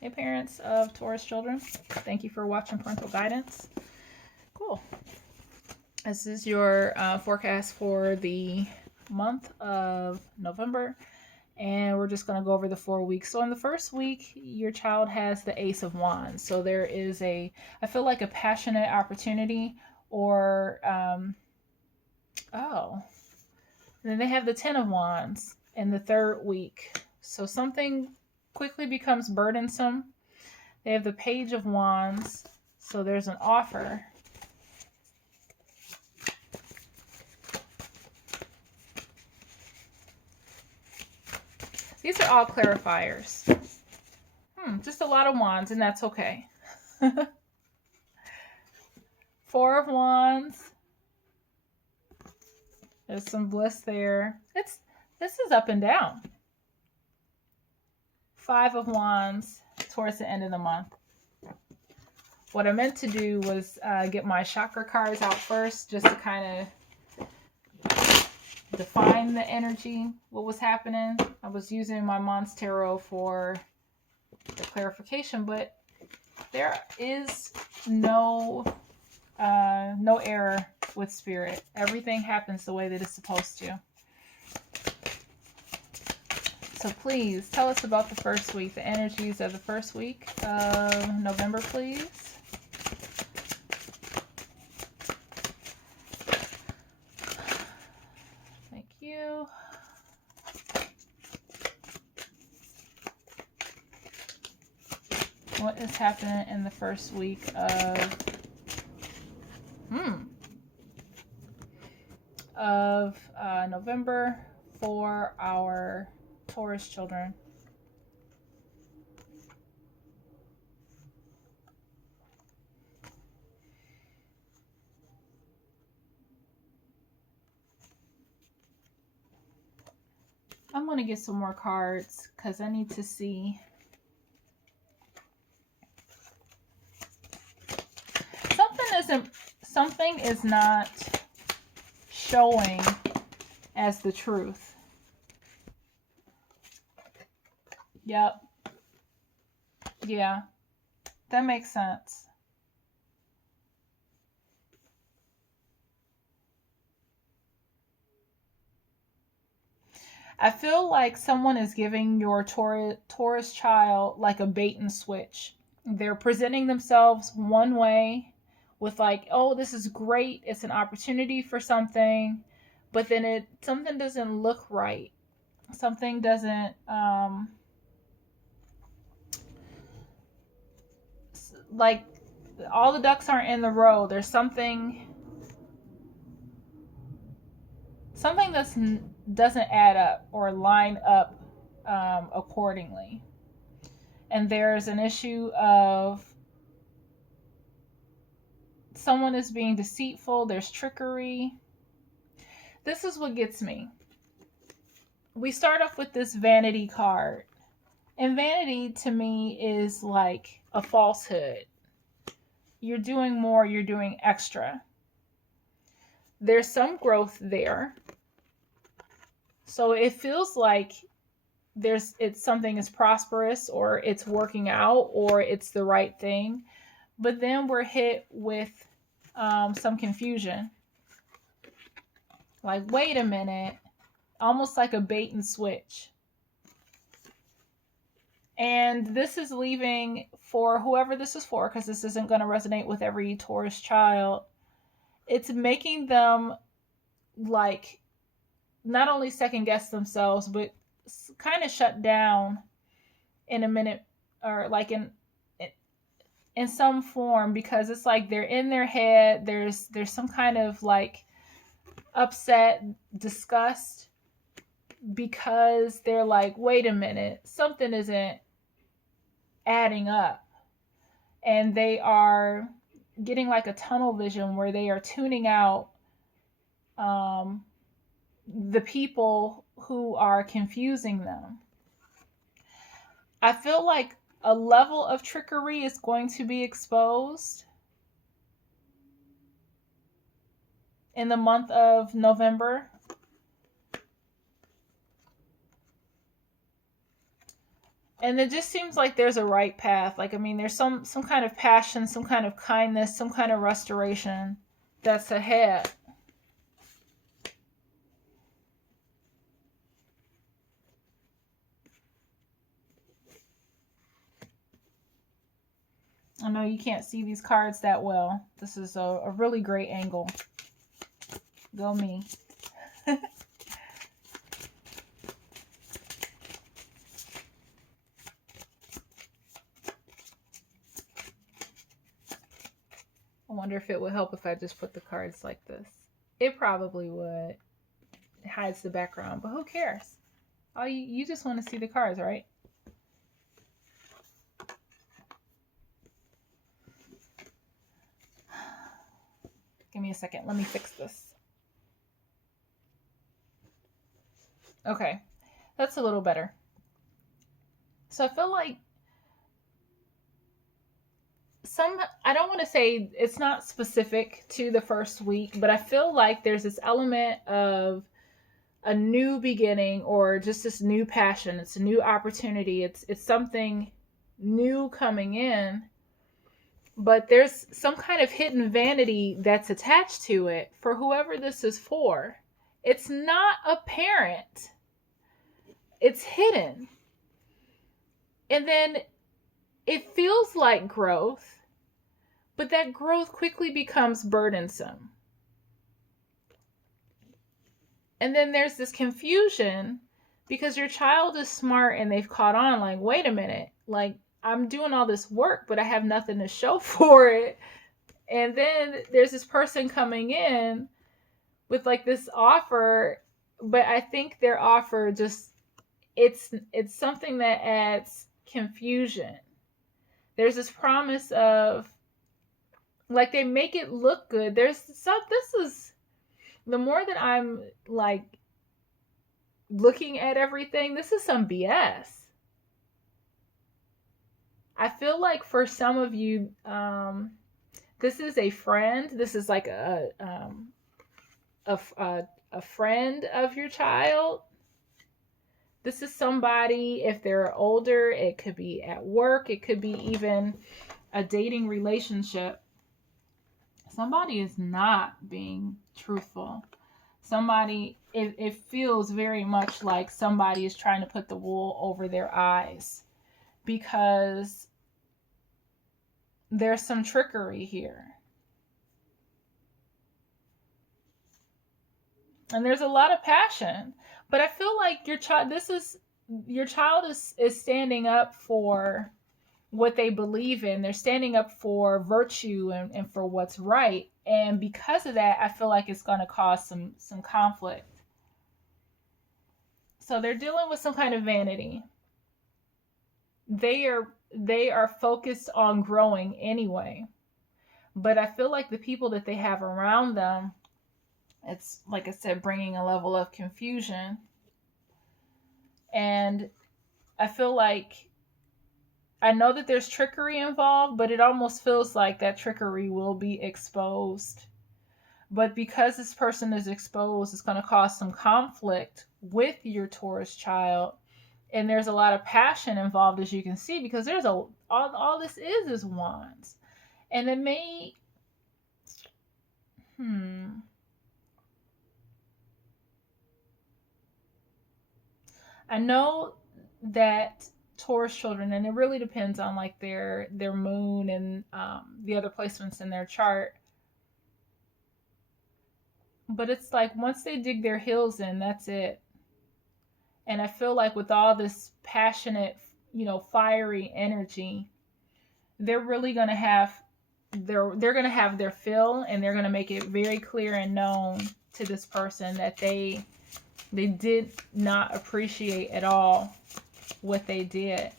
Hey, parents of Taurus children. Thank you for watching Parental Guidance. Cool. This is your forecast for the month of November. And we're just going to go over the 4 weeks. So in the first week, your child has the Ace of Wands. So there is I feel like a passionate opportunity or, then they have the Ten of Wands in the third week. So something quickly becomes burdensome. They have the Page of Wands. So there's an offer. These are all clarifiers. Just a lot of wands, and that's okay. Four of Wands. There's some bliss there. This is up and down. Five of Wands towards the end of the month. What I meant to do was get my chakra cards out first, just to kind of define the energy, what was happening. I was using my Mons Tarot for the clarification, but there is no error with spirit. Everything happens the way that it's supposed to. So please tell us about the first week, the energies of the first week of November, please. Thank you. What is happening in the first week of November for our Taurus children? I'm going to get some more cards because I need to see. Something is not showing as the truth. Yep. Yeah. That makes sense. I feel like someone is giving your Taurus child like a bait and switch. They're presenting themselves one way with like, oh, this is great. It's an opportunity for something. But then something doesn't look right. Something doesn't, like all the ducks aren't in the row. There's something that doesn't add up or line up accordingly. And there's an issue of someone is being deceitful. There's trickery. This is what gets me. We start off with this vanity card. And vanity to me is like a falsehood. You're doing more, you're doing extra. There's some growth there. So it feels like something is prosperous or it's working out or it's the right thing. But then we're hit with some confusion. Like, wait a minute. Almost like a bait and switch. And this is leaving for whoever this is for, because this isn't going to resonate with every Taurus child. It's making them like not only second guess themselves, but kind of shut down in a minute, or like in some form, because it's like they're in their head. There's some kind of like upset, disgust, because they're like, wait a minute, something isn't adding up. And they are getting like a tunnel vision where they are tuning out the people who are confusing them. I feel like a level of trickery is going to be exposed in the month of November. And it just seems like there's a right path. Like, I mean, there's some kind of passion, some kind of kindness, some kind of restoration that's ahead. I know you can't see these cards that well. This is a really great angle. Go me. I wonder if it would help if I just put the cards like this. It probably would. It hides the background, but who cares? All you just want to see the cards, right? Give me a second. Let me fix this. Okay. That's a little better. So I feel like I don't want to say it's not specific to the first week, but I feel like there's this element of a new beginning or just this new passion. It's a new opportunity. It's something new coming in, but there's some kind of hidden vanity that's attached to it for whoever this is for. It's not apparent. It's hidden. And then it feels like growth, but that growth quickly becomes burdensome. And then there's this confusion because your child is smart and they've caught on, like, wait a minute, like, I'm doing all this work, but I have nothing to show for it. And then there's this person coming in with like this offer, but I think their offer just, it's something that adds confusion. There's this promise of, like, they make it look good. This is, the more that I'm like looking at everything, this is some BS. I feel like for some of you, this is a friend. This is like a friend of your child. This is somebody, if they're older, it could be at work, it could be even a dating relationship. Somebody is not being truthful. Somebody, it feels very much like somebody is trying to put the wool over their eyes because there's some trickery here. And there's a lot of passion. But I feel like your child is standing up for what they believe in. They're standing up for virtue and for what's right. And because of that, I feel like it's going to cause some conflict. So they're dealing with some kind of vanity. They are focused on growing anyway. But I feel like the people that they have around them, it's, like I said, bringing a level of confusion. And I feel like, I know that there's trickery involved, but it almost feels like that trickery will be exposed. But because this person is exposed, it's going to cause some conflict with your Taurus child. And there's a lot of passion involved, as you can see, because there's all this is wands. And it may, I know that Taurus children, and it really depends on like their moon and the other placements in their chart. But it's like once they dig their heels in, that's it. And I feel like with all this passionate, fiery energy, they're really going to have they're going to have their fill, and they're going to make it very clear and known to this person that they did not appreciate at all what they did.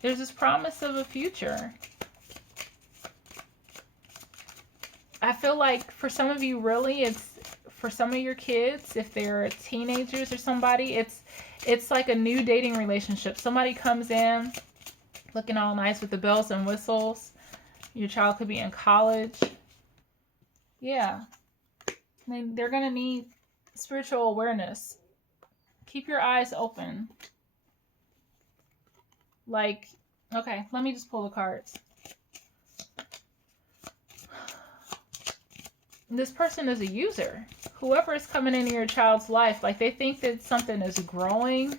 There's this promise of a future. I feel like for some of you, really, it's for some of your kids, if they're teenagers or somebody, it's like a new dating relationship. Somebody comes in looking all nice with the bells and whistles. Your child could be in college. Yeah. They're going to need spiritual awareness. Keep your eyes open. Like, okay, let me just pull the cards. This person is a user. Whoever is coming into your child's life, like they think that something is growing,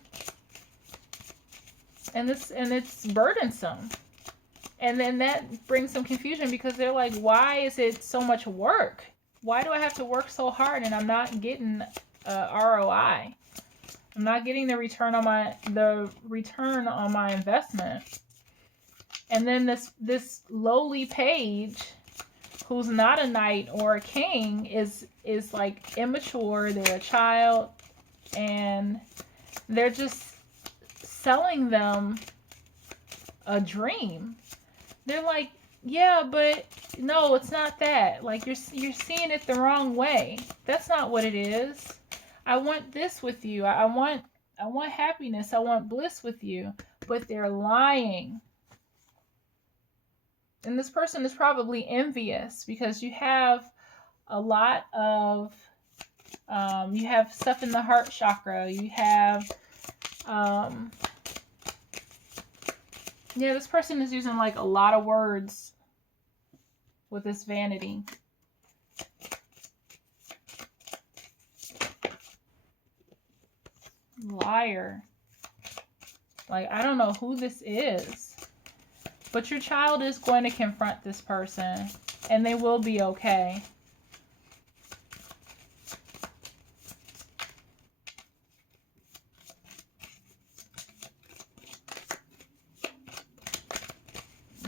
and it's burdensome. And then that brings some confusion because they're like, why is it so much work? Why do I have to work so hard and I'm not getting ROI? I'm not getting the return on my investment. And then this lowly page, who's not a knight or a king, is like immature. They're a child, and they're just selling them a dream. They're like, yeah, but no, it's not that. Like you're seeing it the wrong way. That's not what it is. I want this with you. I want happiness. I want bliss with you. But they're lying. And this person is probably envious because you have a lot of you have stuff in the heart chakra. You have yeah, this person is using like a lot of words with this vanity. Liar. Like, I don't know who this is, but your child is going to confront this person and they will be okay.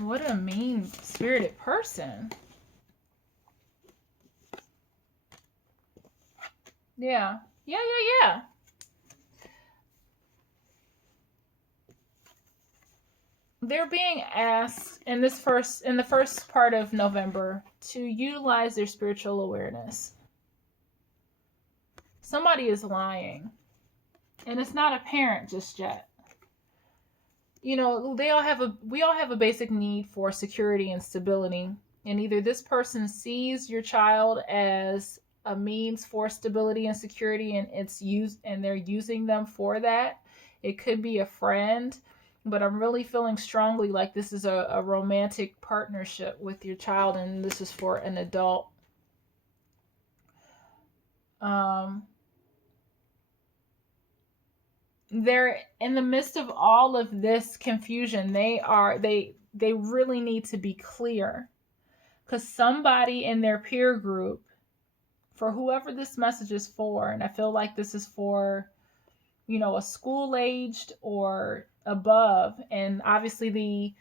What a mean-spirited person. Yeah. Yeah. They're being asked in the first part of November to utilize their spiritual awareness. Somebody is lying, and it's not apparent just yet. You know, we all have a basic need for security and stability, and either this person sees your child as a means for stability and security, and they're using them for that. It could be a friend, but I'm really feeling strongly like this is a romantic partnership with your child, and this is for an adult. They're in the midst of all of this confusion. They really need to be clear, because somebody in their peer group, for whoever this message is for, and I feel like this is for, a school-aged or above, and obviously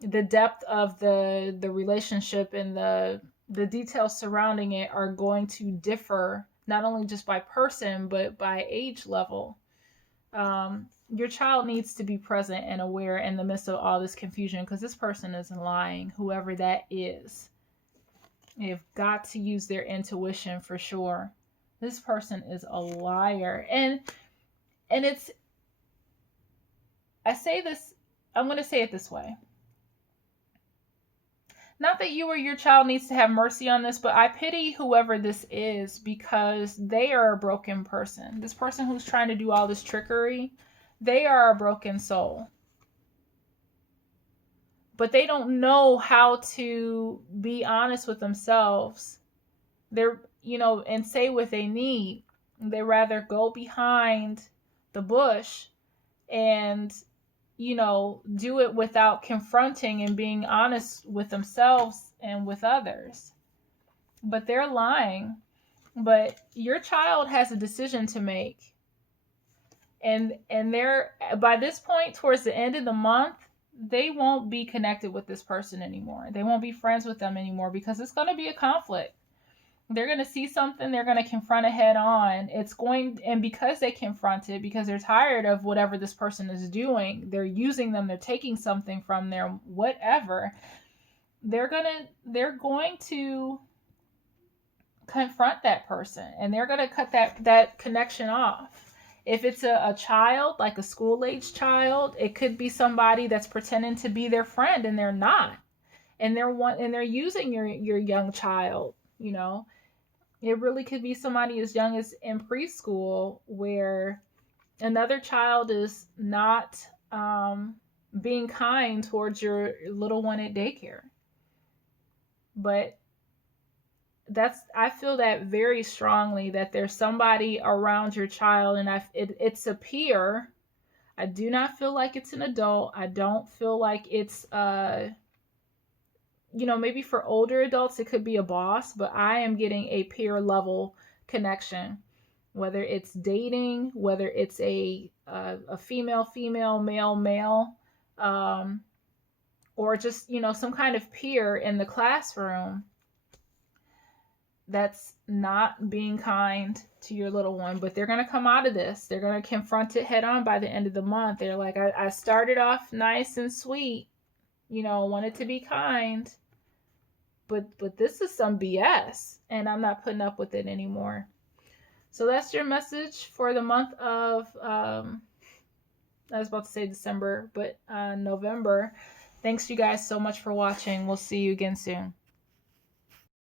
the depth of the relationship and the details surrounding it are going to differ, not only just by person but by age level. Your child needs to be present and aware in the midst of all this confusion, because this person is lying, whoever that is. They've got to use their intuition for sure. This person is a liar. And it's, I'm going to say it this way. Not that you or your child needs to have mercy on this, but I pity whoever this is, because they are a broken person. This person who's trying to do all this trickery, they are a broken soul. But they don't know how to be honest with themselves. They're, and say what they need. They rather go behind the bush and do it without confronting and being honest with themselves and with others. But they're lying. But your child has a decision to make. And they're, by this point, towards the end of the month, they won't be connected with this person anymore. They won't be friends with them anymore, because it's going to be a conflict. They're going to see something, they're going to confront it head on. And because they confront it, because they're tired of whatever this person is doing, they're using them, they're taking something from their whatever, they're going to confront that person, and they're going to cut that connection off. If it's a child, like a school-age child, it could be somebody that's pretending to be their friend and they're not. And they're using your young child, It really could be somebody as young as in preschool, where another child is not being kind towards your little one at daycare. But I feel that very strongly, that there's somebody around your child, and it's a peer. I do not feel like it's an adult. I don't feel like it's maybe for older adults it could be a boss, but I am getting a peer level connection, whether it's dating, whether it's a female female, male male, um, or just some kind of peer in the classroom that's not being kind to your little one. But they're going to come out of this. They're going to confront it head on by the end of the month. They're like, I started off nice and sweet, wanted to be kind, but this is some BS, and I'm not putting up with it anymore. So that's your message for the month of, I was about to say December, but November. Thanks you guys so much for watching. We'll see you again soon.